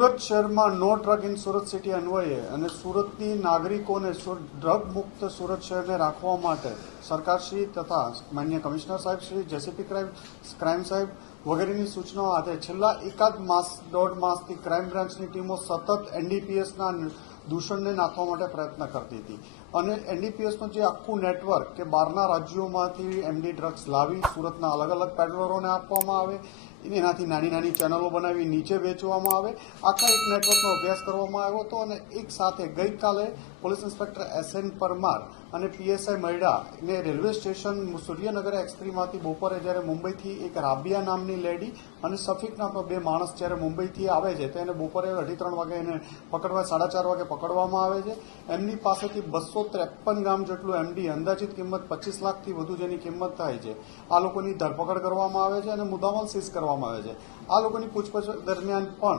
શહેરમાં no drug in Surat city અન્વયે અને સુરતની નાગરિકોને ડ્રગ મુક્ત સુરત શહેરને રાખવા માટે સરકારશ્રી તથા માન્ય કમિશનર સાહેબ શ્રી જેસીપી ક્રાઇમ ક્રાઇમ સાહેબ વગેરેની સૂચનાઓ આધારે છેલ્લા એકાદ માસ, દોઢ માસથી ક્રાઇમ બ્રાન્ચની ટીમો સતત એનડીપીએસના દૂષણને નાખવા માટે પ્રયત્ન કરતી હતી. અને એનડીપીએસનું જે આખું નેટવર્ક કે બહારના રાજ્યોમાંથી એમડી ડ્રગ્સ લાવી સુરતના અલગ અલગ પેડલરોને આપવામાં આવે એનાથી નાની નાની ચેનલો બનાવી નીચે વેચવામાં આવે. આખા એક નેટવર્કનો અભ્યાસ કરવામાં આવ્યો હતો અને એક સાથે ગઈકાલે police inspector S N Parmar અને પીએસઆઈ મૈડાને રેલવે સ્ટેશન સૂર્યનગર એક્સપ્રીમાંથી બપોરે જ્યારે મુંબઈથી એક રાબિયા નામની લેડી અને સફીક નામના બે માણસ જ્યારે મુંબઈથી આવે છે તો એને બપોરે અઢી ત્રણ વાગે એને પકડવા, સાડા ચાર વાગે પકડવામાં આવે છે. એમની પાસેથી બસો ત્રેપન ગ્રામ જેટલું એમડી અંદાજિત કિંમત પચીસ લાખથી વધુ જેની કિંમત થાય છે. આ લોકોની ધરપકડ કરવામાં આવે છે અને મુદ્દામાલ સીઝ કરવામાં આવે છે. આ લોકોની પૂછપરછ દરમિયાન પણ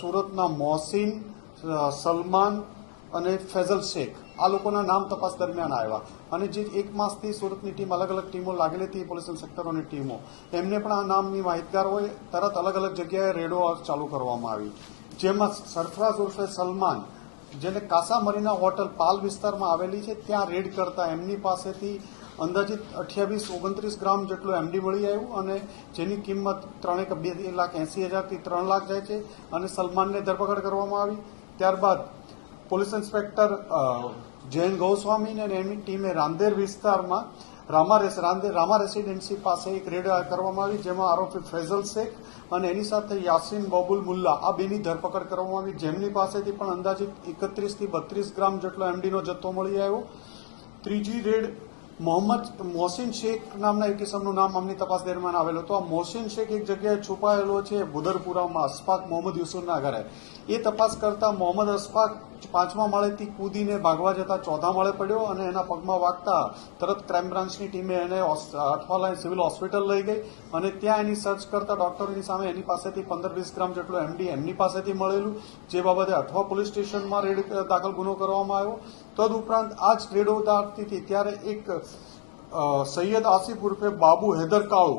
સુરતના મોહસિન સલમાન અને ફેઝલ શેખ આ લોકોના નામ તપાસ દરમિયાન આવ્યા. અને જે એક માસથી સુરતની ટીમ અલગ અલગ ટીમો લાગેલી હતી પોલીસ ઇન્સ્પેક્ટરોની ટીમો. એમને પણ આ નામની માહિતગાર હોય, તરત અલગ અલગ જગ્યાએ રેડો ચાલુ કરવામાં આવી. જેમાં સરફરાઝ ઉર્ફે સલમાન, જેને કાસા મરીના હોટલ પાલ વિસ્તારમાં આવેલી છે, ત્યાં રેડ કરતા એમની પાસેથી અંદાજિત અઠ્યાવીસ, ઓગણત્રીસ ગ્રામ જેટલું એમડી મળી આવ્યું અને જેની કિંમત ત્રણેક, બે લાખ એંસી હજારથી ત્રણ લાખ જાય છે અને સલમાનને ધરપકડ કરવામાં આવી. ત્યારબાદ પોલીસ ઇન્સ્પેક્ટર જૈન ગોસ્વામી અને એમની ટીમે રાંદેર વિસ્તારમાં રામા રામા રેસિડેન્સી પાસે એક રેડ કરવામાં આવી જેમાં આરોપી ફૈઝલ શેખ અને એની સાથે યાસીન બબુલ મુલ્લા આ બેની ધરપકડ કરવામાં આવી. જેમની પાસેથી પણ અંદાજિત એકત્રીસથી બત્રીસ ગ્રામ જેટલો એમડીનો જથ્થો મળી આવ્યો. ત્રીજી રેડ મોહમ્મદ મોહસિન શેખ નામના એક કિસમનું નામ અમની તપાસ દરમિયાન આવેલું તો આ મોહસિન શેખ એક જગ્યાએ છુપાયેલો છે બુદરપુરામાં અશફાક મોહમ્મદ યુસુફના ઘરે. એ તપાસ કરતા મોહમ્મદ અશફાક પાંચમા માળેથી કૂદીને ભાગવા જતા ચોથા માળે પડ્યો અને એના પગમાં વાગતા તરત ક્રાઇમ બ્રાન્ચની ટીમે એને અઠવાલાઇન સિવિલ હોસ્પિટલ લઈ ગઈ અને ત્યાં એની સર્ચ કરતા ડોક્ટરોની સામે એની પાસેથી પંદર વીસ ગ્રામ જેટલું એમડી એમની પાસેથી મળેલું, જે બાબતે અઠવા પોલીસ સ્ટેશનમાં રેડ દાખલ ગુનો કરવામાં આવ્યો. તદુપરાંત આ જ રેડો દાખતી ત્યારે એક સૈયદ આસિફ ઉર્ફે બાબુ હૈદર કાળુ